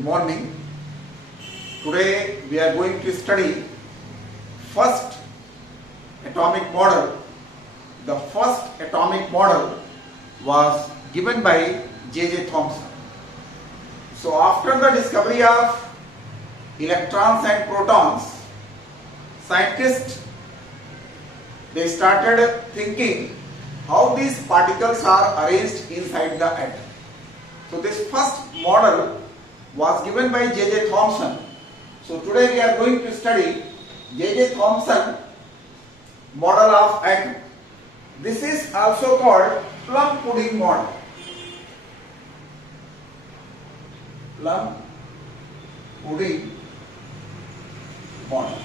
Good morning. Today we are going to study first atomic model. The first atomic model was given by J.J. Thomson. So after the discovery of electrons and protons, scientists they started thinking how these particles are arranged inside the atom. So this first model was given by J.J. Thomson. So today we are going to study J.J. Thomson model of atom. This is also called plum pudding model. Plum pudding model.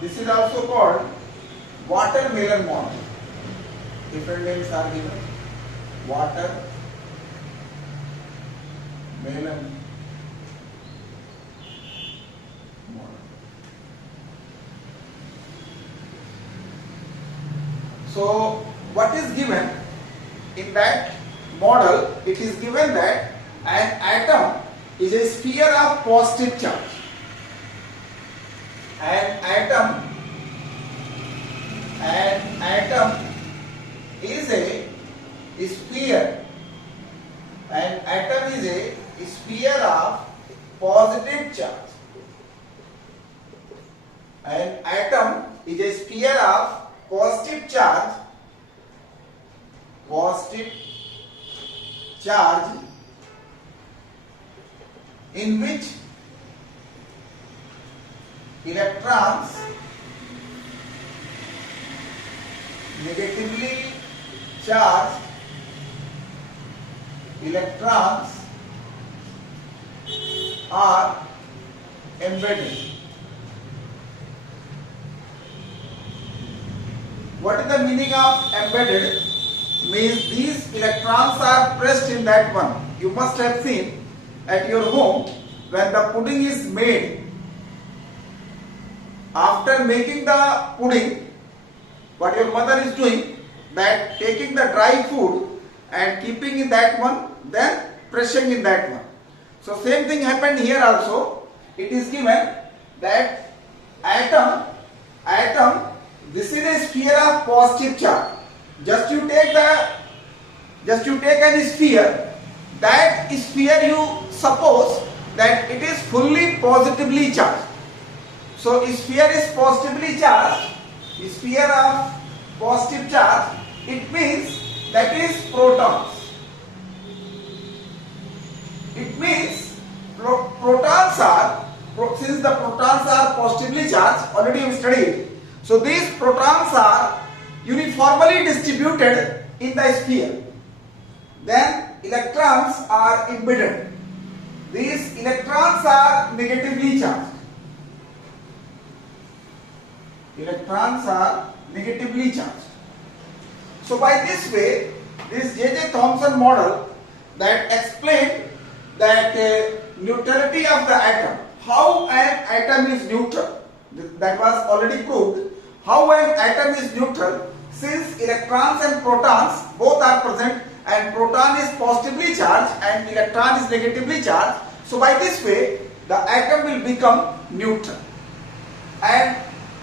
This is also called watermelon model. Different names are given. Watermelon model. So what is given in that model? It is given that an atom is a sphere of positive charge. An atom is a sphere. An atom is a sphere of positive charge. An atom is a sphere of positive charge. Positive charge in which electrons negatively charged electrons are embedded. What is the meaning of embedded? Means these electrons are pressed in that one. You must have seen at your home when the pudding is made. After making the pudding, what your mother is doing, that taking the dry food and keeping in that one, then pressing in that one. So same thing happened here also. It is given that atom, this is a sphere of positive charge. Just you take an sphere, that sphere you suppose that it is fully positively charged. So sphere is positively charged, sphere of positive charge, it means that is protons. It means protons are, since the protons are positively charged, already we studied. So these protons are uniformly distributed in the sphere. Then electrons are embedded. These electrons are negatively charged. Electrons are negatively charged. So by this way, this J.J. Thomson model that explained that neutrality of the atom, how an atom is neutral, that was already proved. How an atom is neutral, since electrons and protons both are present and proton is positively charged and electron is negatively charged. So by this way, the atom will become neutral. And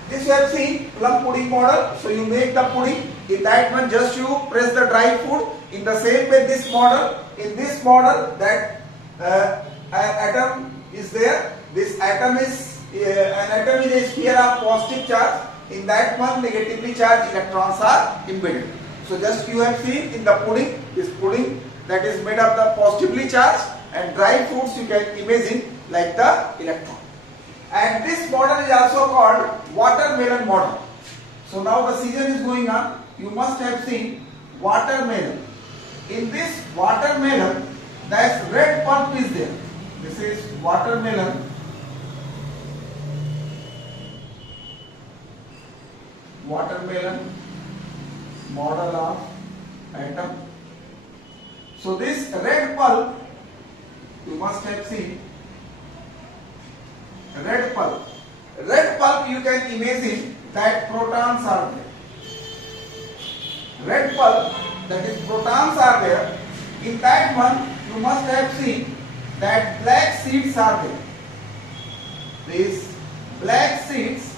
this you have seen plum pudding model. So you make the pudding. In that one, just you press the dry food. In the same way, this model. In this model, that an atom is there. This atom is a sphere of positive charge. In that one, negatively charged electrons are embedded. So just you have seen in the pudding, this pudding that is made of the positively charged, and dry foods you can imagine like the electron. And this model is also called watermelon model. So now the season is going on. You must have seen watermelon. In this watermelon, that red pulp is there. This is watermelon. Watermelon model of atom. So this red pulp, you must have seen red pulp. Red pulp you can imagine that protons are there. Red pulp, that is protons are there. in that one you must have seen that black seeds are there. These black seeds,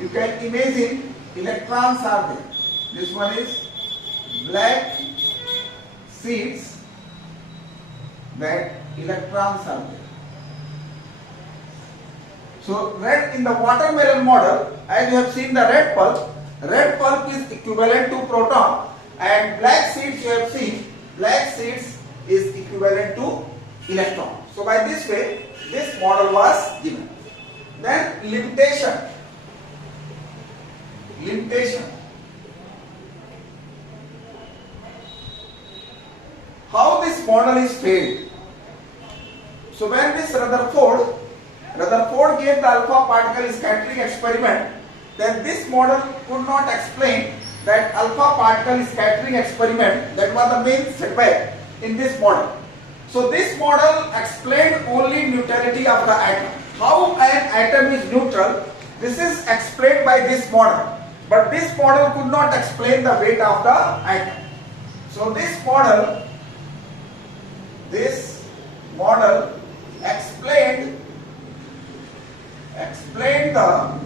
you can imagine electrons are there. This one is black seeds, that electrons are there. So red in the watermelon model, as you have seen the red pulp is equivalent to proton, and black seeds you have seen, black seeds is equivalent to electron. So by this way, this model was given. Then limitation. How this model is failed? So when this Rutherford gave the alpha particle scattering experiment, then this model could not explain that alpha particle scattering experiment. That was the main setback in this model. So this model explained only neutrality of the atom. How an atom is neutral, this is explained by this model. But this model could not explain the weight of the atom. So this model explained the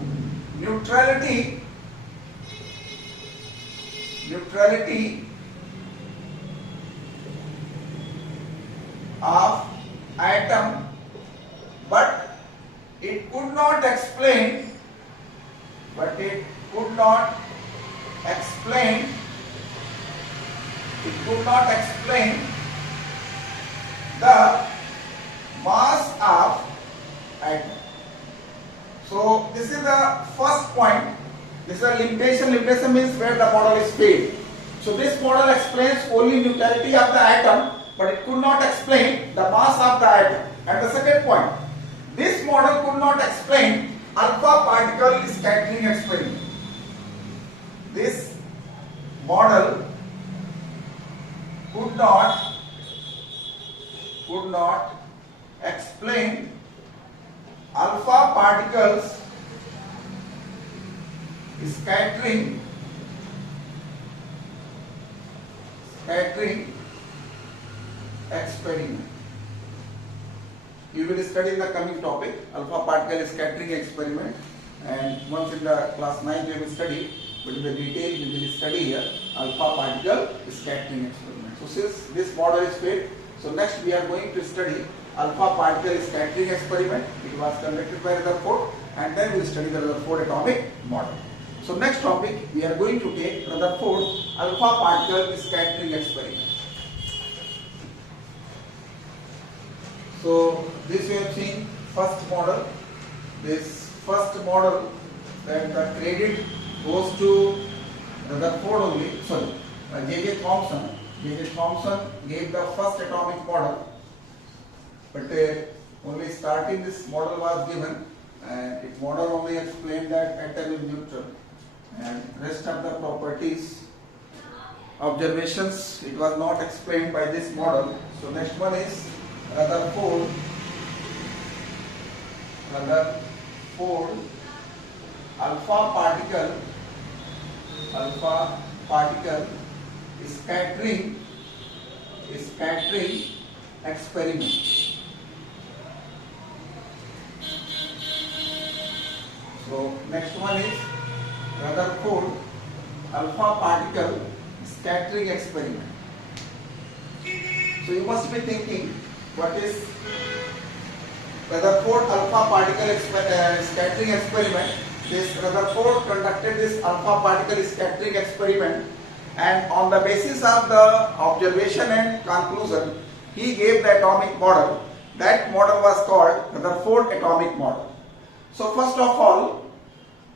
neutrality of atom, but it could not explain the mass of atom. So this is the first point. This is a limitation. Limitation means where the model is failed. So this model explains only neutrality of the atom, but it could not explain the mass of the atom. And the second point, this model could not explain alpha particle scattering experiment. This model could not explain alpha particles scattering experiment. You will study in the coming topic alpha particle scattering experiment, and once in the class 9 you will study, but in the detail we will study here alpha particle scattering experiment. So since this model is failed, so next we are going to study alpha particle scattering experiment. It was conducted by Rutherford, and then we will study the Rutherford atomic model. So next topic we are going to take Rutherford alpha particle scattering experiment. So this we have seen first model. This first model, that the credit goes to Rutherford only. Sorry, J.J. Thomson. J.J. Thomson gave the first atomic model, but only starting this model was given, and it model only explained that atom is neutral, and rest of the properties, observations, it was not explained by this model. So next one is Rutherford alpha particle scattering experiment. So next one is Rutherford alpha particle scattering experiment. So you must be thinking, what is Rutherford alpha particle scattering experiment? This Rutherford conducted this alpha particle scattering experiment, and on the basis of the observation and conclusion, he gave the atomic model. That model was called Rutherford atomic model. So first of all,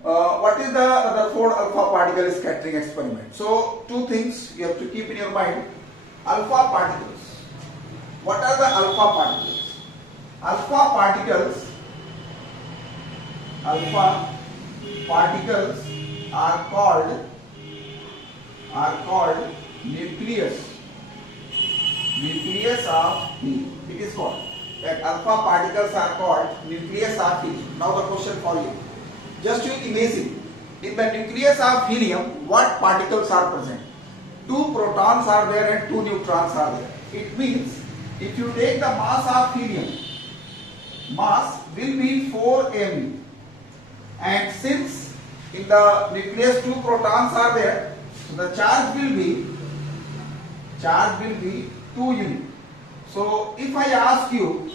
what is the Rutherford alpha particle scattering experiment? So two things you have to keep in your mind. Alpha particles. What are the alpha particles? Alpha particles are called nucleus of helium. It is called that alpha particles are called nucleus of helium. Now the question for you. Just you imagine, in the nucleus of helium, what particles are present? 2 protons are there and 2 neutrons are there. it means if you take the mass of helium, mass will be 4 MeV, and since in the nucleus 2 protons are there, so the charge will be 2 unit. So if I ask you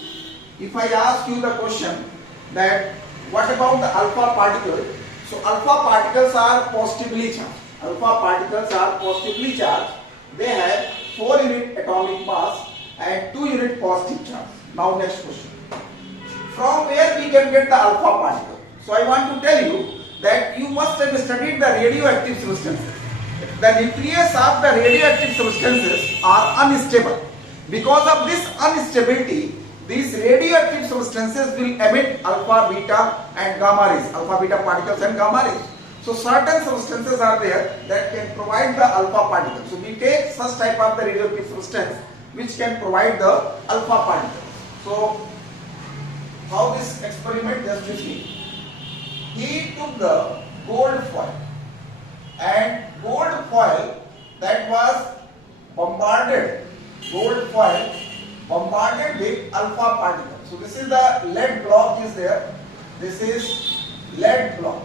the question that what about the alpha particle? So alpha particles are positively charged. Alpha particles are positively charged. They have 4 unit atomic mass and 2 unit positive charge. Now next question. From where we can get the alpha particle? So I want to tell you that you must have studied the radioactive substances. The nucleus of the radioactive substances are unstable. Because of this instability, these radioactive substances will emit alpha, beta and gamma rays, alpha, beta particles and gamma rays. So certain substances are there that can provide the alpha particle. So we take such type of the radioactive substance which can provide the alpha particle. So how this experiment, just to see. He took the gold foil, and gold foil that was bombarded with alpha particle. So this is the lead block is there. This is lead block.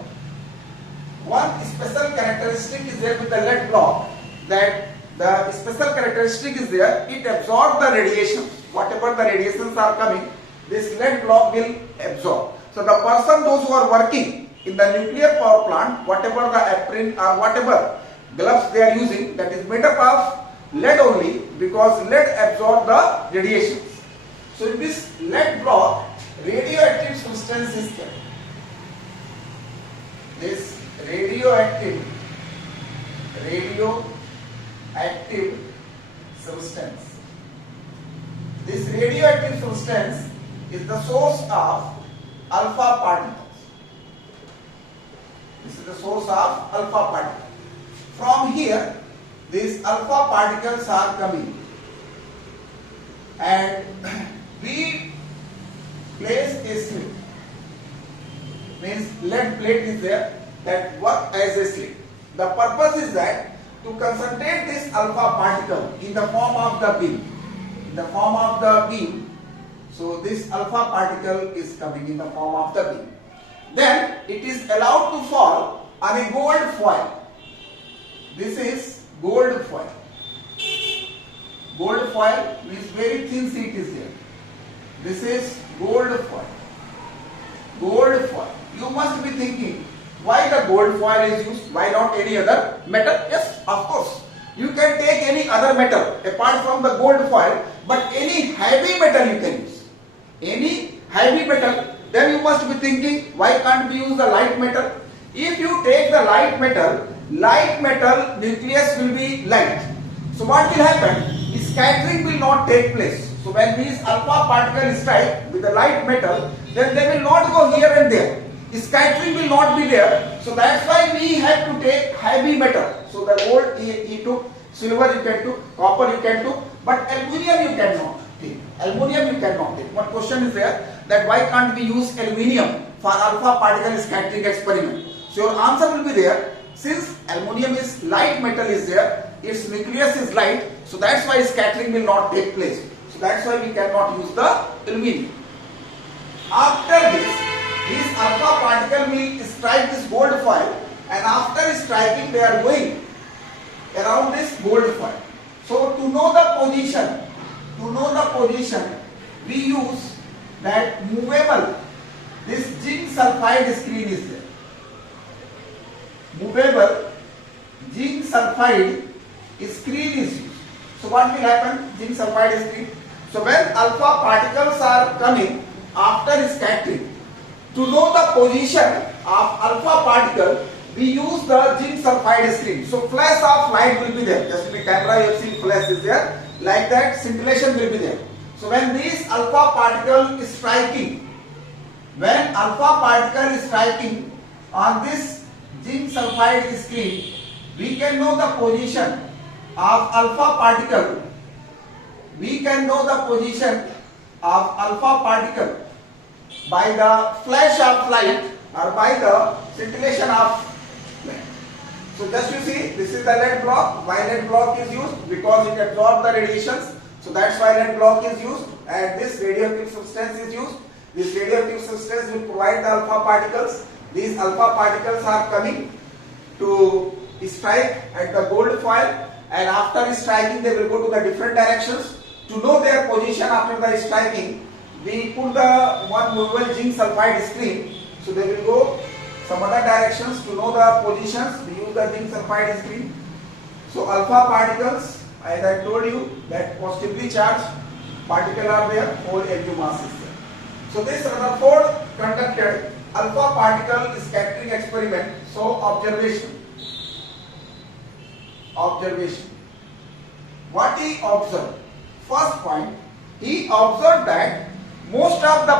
One special characteristic is there with the lead block, that the special characteristic is there, it absorbs the radiation. Whatever the radiations are coming, this lead block will absorb. So the person, those who are working in the nuclear power plant, whatever the apron or whatever gloves they are using, that is made up of lead only, because lead absorb the radiations. So in this lead block, radioactive substance is kept. This radioactive substance. This radioactive substance is the source of alpha particles. This is the source of alpha particles. From here, these alpha particles are coming, and we place a slit. Means lead plate is there that work as a slit. The purpose is that to concentrate this alpha particle in the form of the beam. So this alpha particle is coming in the form of the beam. Then it is allowed to fall on a gold foil. This is gold foil. Gold foil means very thin sheet is there. This is gold foil. Gold foil. You must be thinking, why the gold foil is used? Why not any other metal? Yes, of course. You can take any other metal apart from the gold foil, but any heavy metal you can use. Any heavy metal. Then you must be thinking, why can't we use the light metal? If you take the light metal nucleus will be light. So what will happen? Scattering will not take place. So when these alpha particles strike with the light metal, then they will not go here and there. Scattering will not be there. So that's why we have to take heavy metal. So the gold he took, silver you can take, copper you can take, but aluminium you cannot take. Aluminium you cannot take. One question is there, that why can't we use aluminium for alpha particle scattering experiment? So your answer will be there. Since aluminium is light metal is there, its nucleus is light, so that's why scattering will not take place. So that's why we cannot use the aluminium. After this alpha particle will strike this gold foil, and after striking they are going around this gold foil. So to know the position, we use that movable, this zinc sulfide screen is there. Movable zinc sulfide screen is used. So what will happen? Zinc sulfide screen. So when alpha particles are coming after scattering, to know the position of alpha particle, we use the zinc sulfide screen. So flash of light will be there. Just in the camera you have seen flash is there. Like that, scintillation will be there. So when this alpha particle is striking, on this zinc sulfide screen, we can know the position of alpha particle. By the flash of light or by the scintillation of light. So just you see, this is the lead block. Why lead block is used? Because it absorbs the radiations. So that's why lead block is used and this radioactive substance is used. This radioactive substance will provide the alpha particles. These alpha particles are coming to strike at the gold foil, and after striking they will go to the different directions. To know their position after the striking, we put the one movable zinc sulfide screen, so they will go some other directions. To know the positions, we use the zinc sulfide screen. So alpha particles, as I told you, that positively charged particles are there, whole Mu mass is there. So this Rutherford conducted alpha particle scattering experiment. So observation. What he observed? First point, he observed that most of the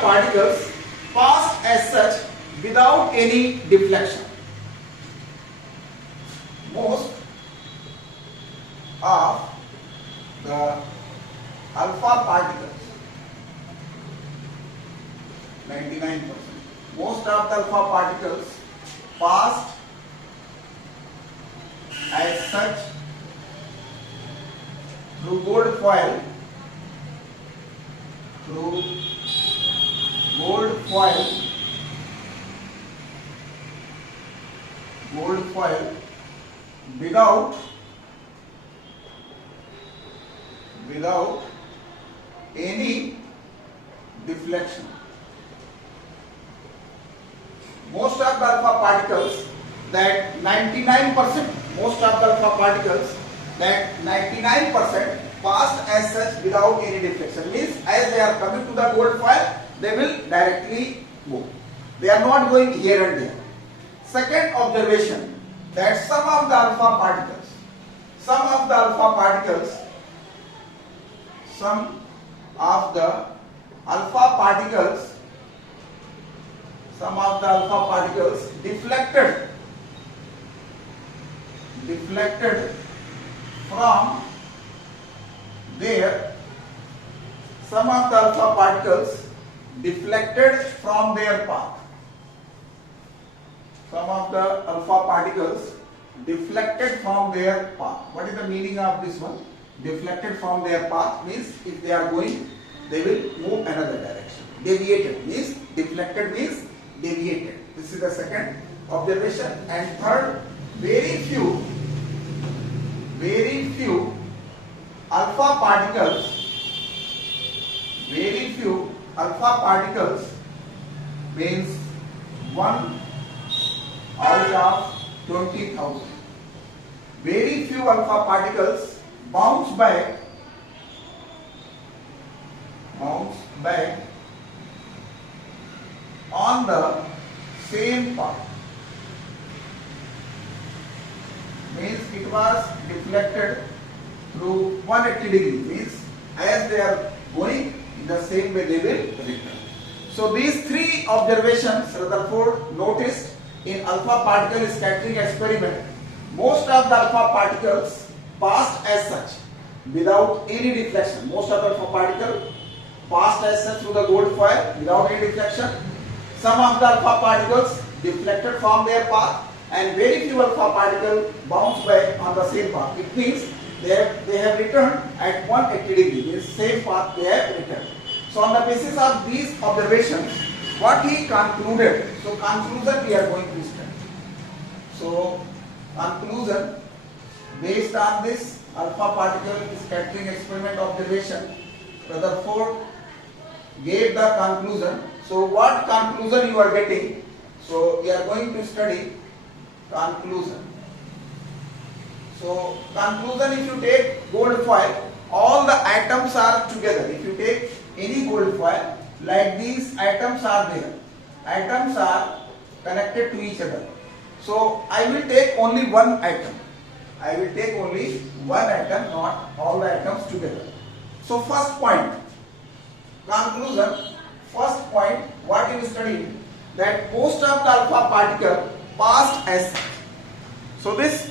particles passed as such without any deflection. Most of the alpha particles, 99%, most of the alpha particles passed as such through gold foil, without any deflection. Most of the alpha particles, that 99%, passed as such without any deflection. Means as they are coming to the gold foil, they will directly go. They are not going here and there. Second observation, that some of the alpha particles deflected from their path. What is the meaning of this one? Deflected from their path means if they are going, they will move another direction. Deviated means, deflected means deviated. This is the second observation. And third, very few alpha particles means 1 out of 20,000. Very few alpha particles bounce back on the same path. Means it was deflected through 180 degree. Means as they are going in the same way they will return. So these three observations Rutherford noticed in alpha particle scattering experiment. Most of the alpha particles passed as such without any deflection. Most of the alpha particles passed as such through the gold foil without any deflection. Some of the alpha particles deflected from their path, and very few alpha particles bounced back on the same path. It means they have returned at 180 degree, means same path they have returned. So on the basis of these observations, what he concluded, so conclusion we are going to study. So conclusion, based on this alpha particle scattering experiment observation, Rutherford gave the conclusion. So what conclusion you are getting? So we are going to study conclusion. So conclusion, if you take gold foil, all the atoms are together. If you take any gold foil, like these atoms are there. Atoms are connected to each other. So I will take only one atom. Not all the atoms together. So first point, conclusion. First point, what you studied, that most of the alpha particle passed as such. So this,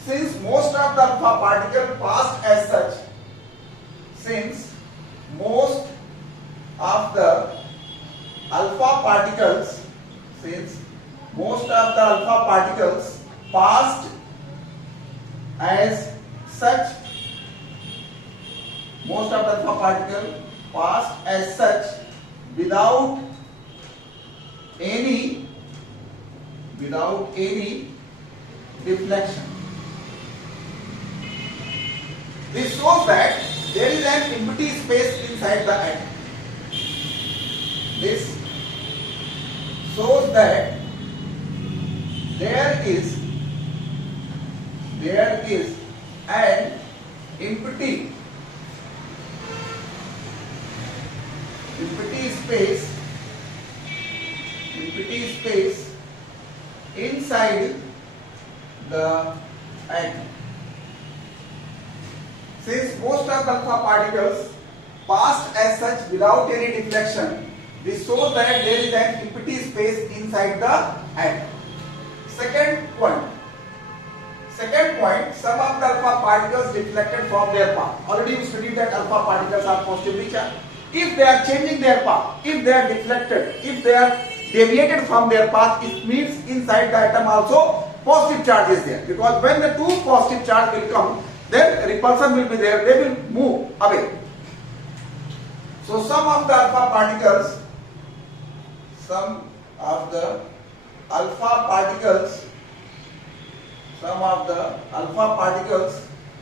since most of the alpha particle passed as such, since most of the alpha particles passed as such, most of the alpha particle passed as such without any deflection. This shows that there is an empty space inside the atom. This shows that there is an empty space inside the atom. Since most of the alpha particles passed as such without any deflection, this shows that there is an empty space inside the atom. Second point, some of the alpha particles deflected from their path. Already we studied that alpha particles are positively charged. If they are changing their path, if they are deflected, if they are deviated from their path, it means inside the atom also positive charge is there. Because when the two positive charge will come, then repulsion will be there, they will move away. So some of the alpha particles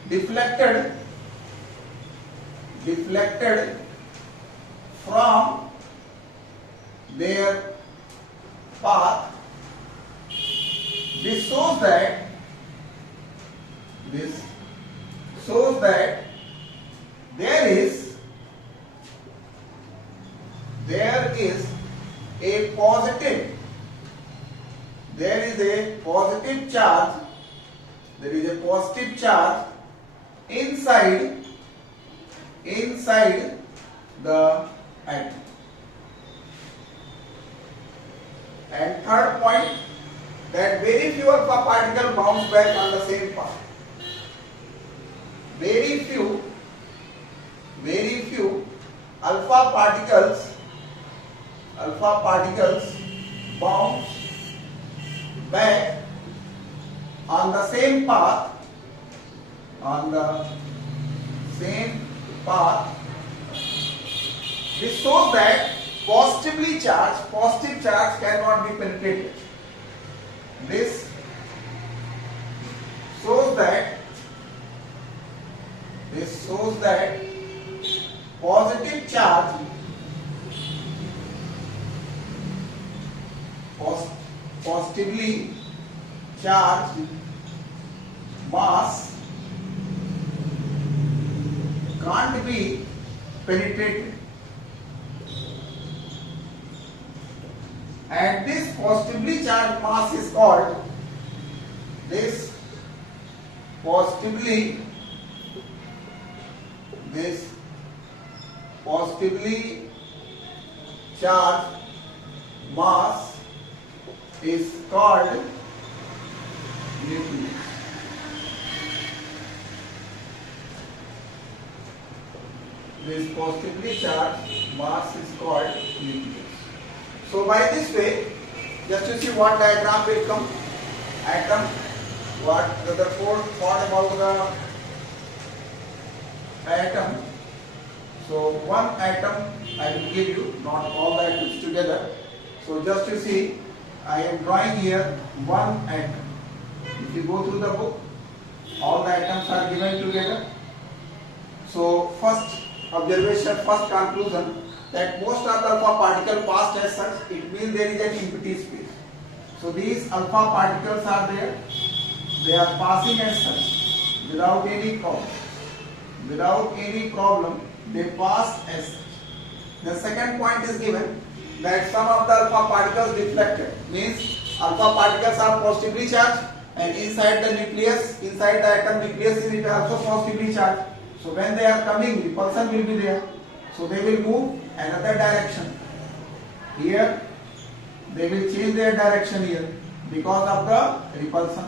deflected from their path. This shows that there is a positive charge inside the atom. And third point, that very few alpha particles bounce back on the same path. Very few alpha particles bounce back on the same path. This shows that positive charge cannot be penetrated. This shows that positively charged mass can't be penetrated. And this positively charged mass is called positively charged mass is called nucleus. This positively charged mass is called nucleus. So by this way, just to see what diagram will come, atom, what Rutherford thought about the atom. So one atom I will give you, not all the atoms together. So just to see, I am drawing here one atom. If you go through the book, all the atoms are given together. So first observation, first conclusion, that most of the alpha particle passed as such, it means there is an empty space. So these alpha particles are there, they are passing as such without any problem, they passed as such. The second point is given that some of the alpha particles deflected, means alpha particles are positively charged, and inside the nucleus, inside the atom nucleus is also positively charged. So when they are coming, repulsion will be there. So they will move another direction. Here they will change their direction here because of the repulsion.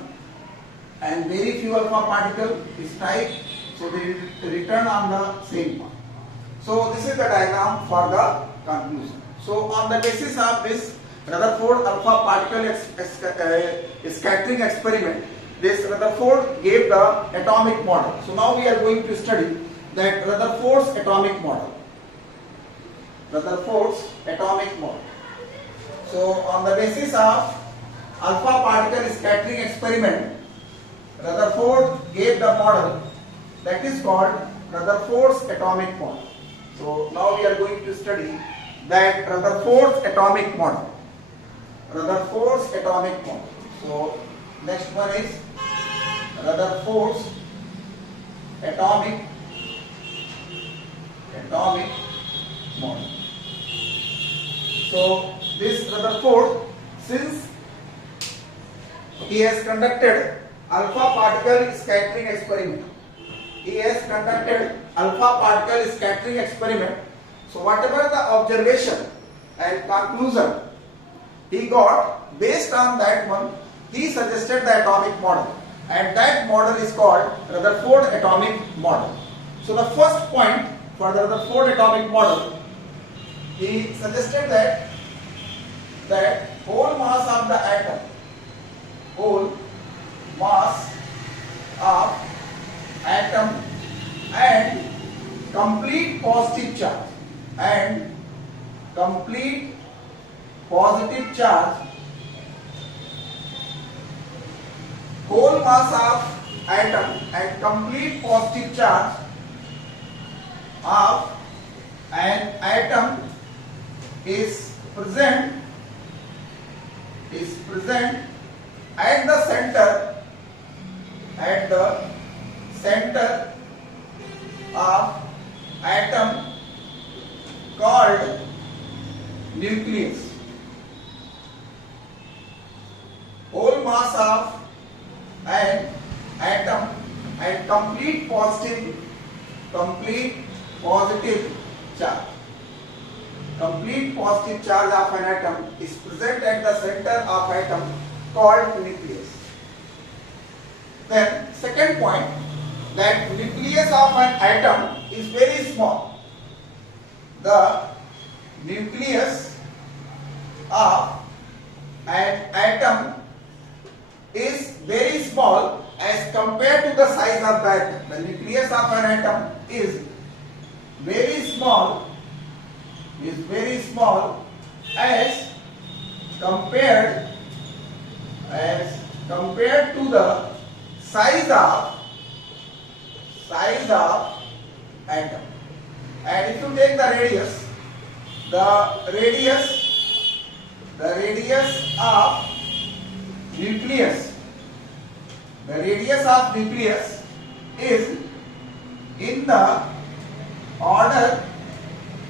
And very few alpha particles strike, so they return on the same path. So this is the diagram for the conclusion. So on the basis of this Rutherford alpha particle scattering experiment, this Rutherford gave the atomic model. So now we are going to study that Rutherford's atomic model. Rutherford's atomic model. So on the basis of alpha particle scattering experiment, Rutherford gave the model that is called Rutherford's atomic model. So now we are going to study that Rutherford's atomic model. Rutherford's atomic model. So next one is Rutherford's atomic model. So this Rutherford, since he has conducted alpha particle scattering experiment, so whatever the observation and conclusion he got, based on that one he suggested the atomic model, and that model is called Rutherford atomic model. So the first point for the Rutherford atomic model, he suggested that whole mass of the atom, and complete positive charge whole mass of atom and complete positive charge of an atom is present at the center of atom called nucleus. Whole mass of an atom and complete positive charge. Complete positive charge of an atom is present at the center of atom called nucleus. Then second point, that nucleus of an atom is very small. The nucleus of an atom is very small as compared to the size of the atom. The nucleus of an atom is very small as compared to the size of atom. And if you take the radius of nucleus is in the order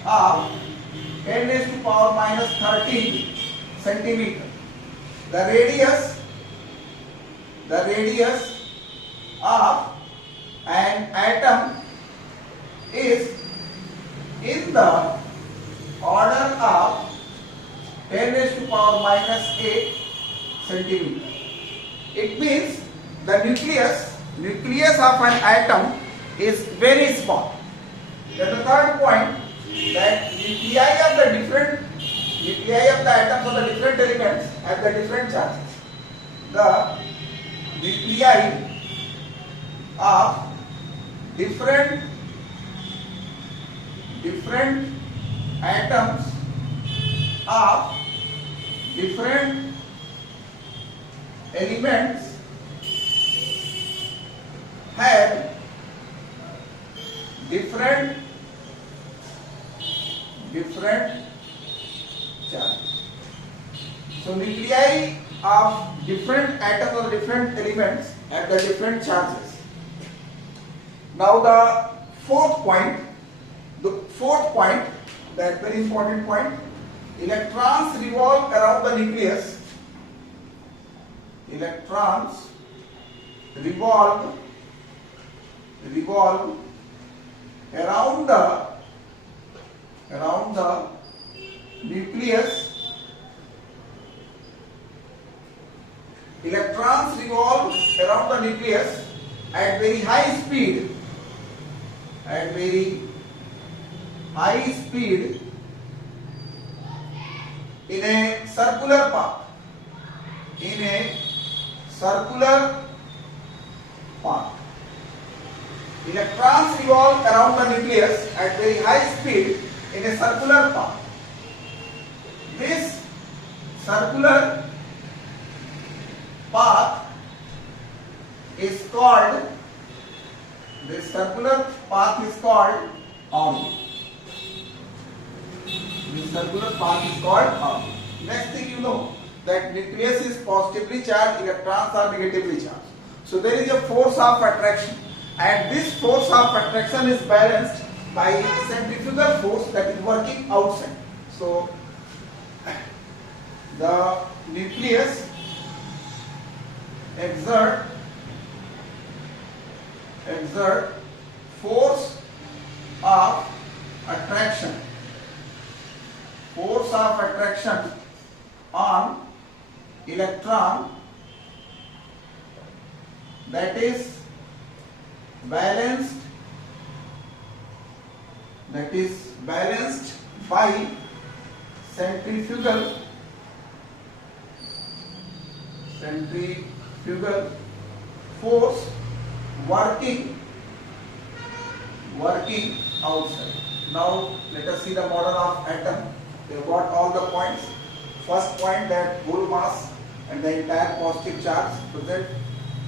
of 10 raised to power minus 13 centimeter. The radius of an atom is in the order of 10 raised to power minus 8 centimeter. It means the nucleus of an atom is very small. Then the third point, that nuclei of the atoms of the different elements have the different charges. The nuclei of different atoms of different elements have different charges. So nuclei of different atoms or different elements have the different charges. Now the fourth point, that very important point, electrons revolve around the nucleus. Electrons revolve around the nucleus. Electrons revolve around the nucleus at very high speed. In a circular path. Electrons revolve around the nucleus at very high speed in a circular path. This circular path is called orbit. This circular path is called orbit. Next thing you know that nucleus is positively charged, electrons are negatively charged. So there is a force of attraction, and this force of attraction is balanced by centrifugal force that is working outside. So the nucleus exert force of attraction on electron, that is balanced by centrifugal force working outside. Now let us see the model of atom. We have got all the points. First point, that whole mass and the entire positive charge present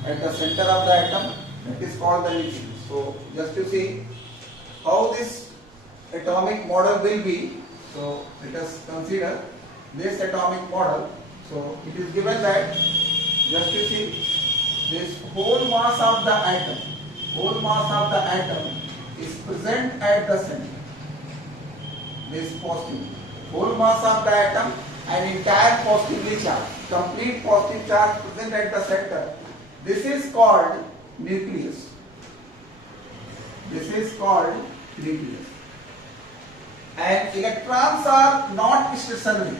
at the center of the atom, that is called the nucleus. So just to see how this atomic model will be, so let us consider this atomic model. So it is given that, just to see, this whole mass of the atom is present at the center. This positive whole mass of the atom and entire positively charged, complete positive charge present at the center. This is called nucleus. And electrons are not stationary.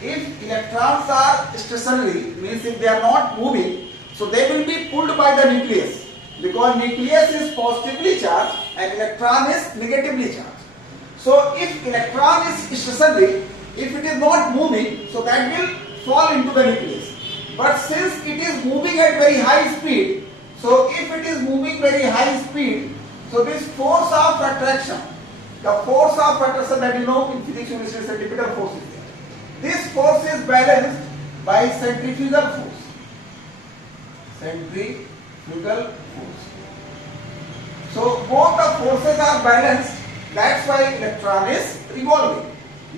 If electrons are stationary, means if they are not moving, so they will be pulled by the nucleus, because nucleus is positively charged and electron is negatively charged. So if electron is stationary, if it is not moving, so that will fall into the nucleus. But since it is moving at very high speed, so if it is moving very high speed, so this force of attraction, the force of attraction that you know in physics you will say centripetal force is there. This force is balanced by centrifugal force. So both the forces are balanced. That's why electron is revolving.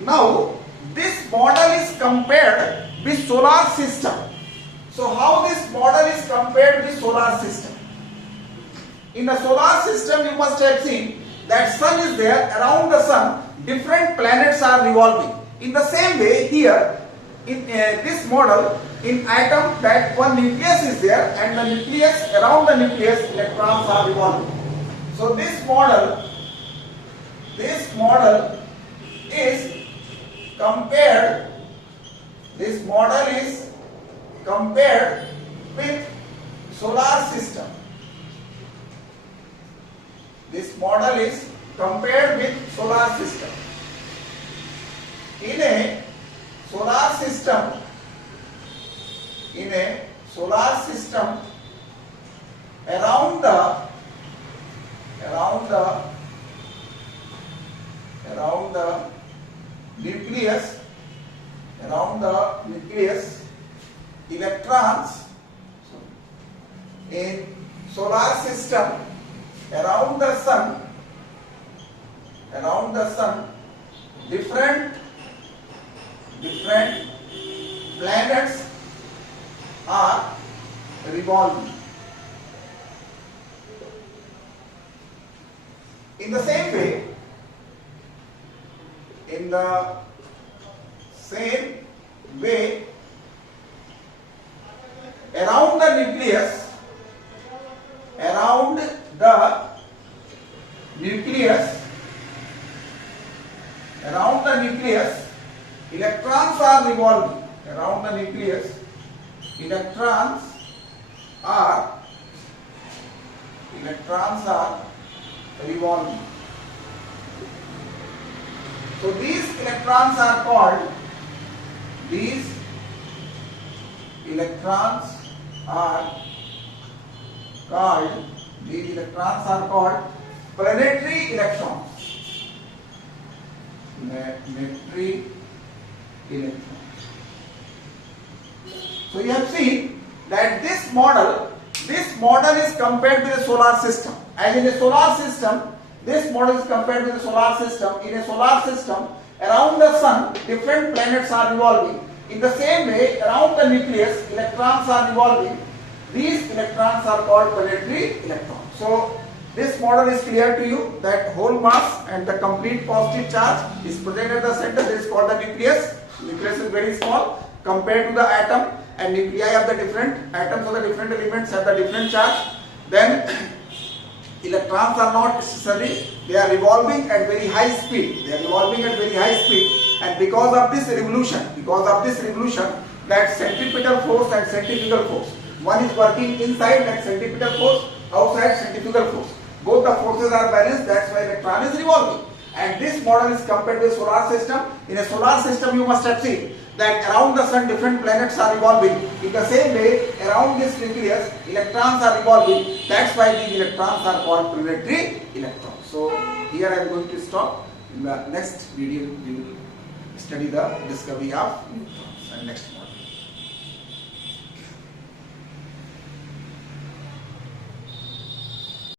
Now this model is compared with solar system. So how this model is compared with solar system? In the solar system you must have seen that sun is there, around the sun different planets are revolving. In the same way here in this model, in atom, that one nucleus is there and the nucleus, around the nucleus electrons are revolving. So this model is compared with solar system. This model is compared with solar system. In a solar system, around the nucleus, electrons, in solar system, around the sun, different planets are revolving. In the same way, around the nucleus, electrons are revolving. Around the nucleus, electrons are revolving. So these electrons are called called, these electrons are called planetary electrons. Planetary electrons. So you have seen that this model is compared with the solar system. As in a solar system, this model is compared with the solar system. In a solar system, around the sun, different planets are revolving. In the same way, around the nucleus, electrons are revolving. These electrons are called planetary electrons. So this model is clear to you that whole mass and the complete positive charge is present at the center. This is called the nucleus. Nucleus is very small compared to the atom, and nuclei of the different atoms of the different elements have the different charge. Then electrons are not necessary, they are revolving at very high speed. They are revolving at very high speed, and because of this revolution, that centripetal force and centrifugal force, one is working inside like centripetal force, outside centrifugal force. Both the forces are balanced, that's why electron is revolving. And this model is compared with solar system. In a solar system, you must have seen that around the sun different planets are revolving. In the same way, around this nucleus, electrons are revolving. That's why these electrons are called planetary electrons. So here I am going to stop. In the next video, we will study the discovery of neutrons and next model.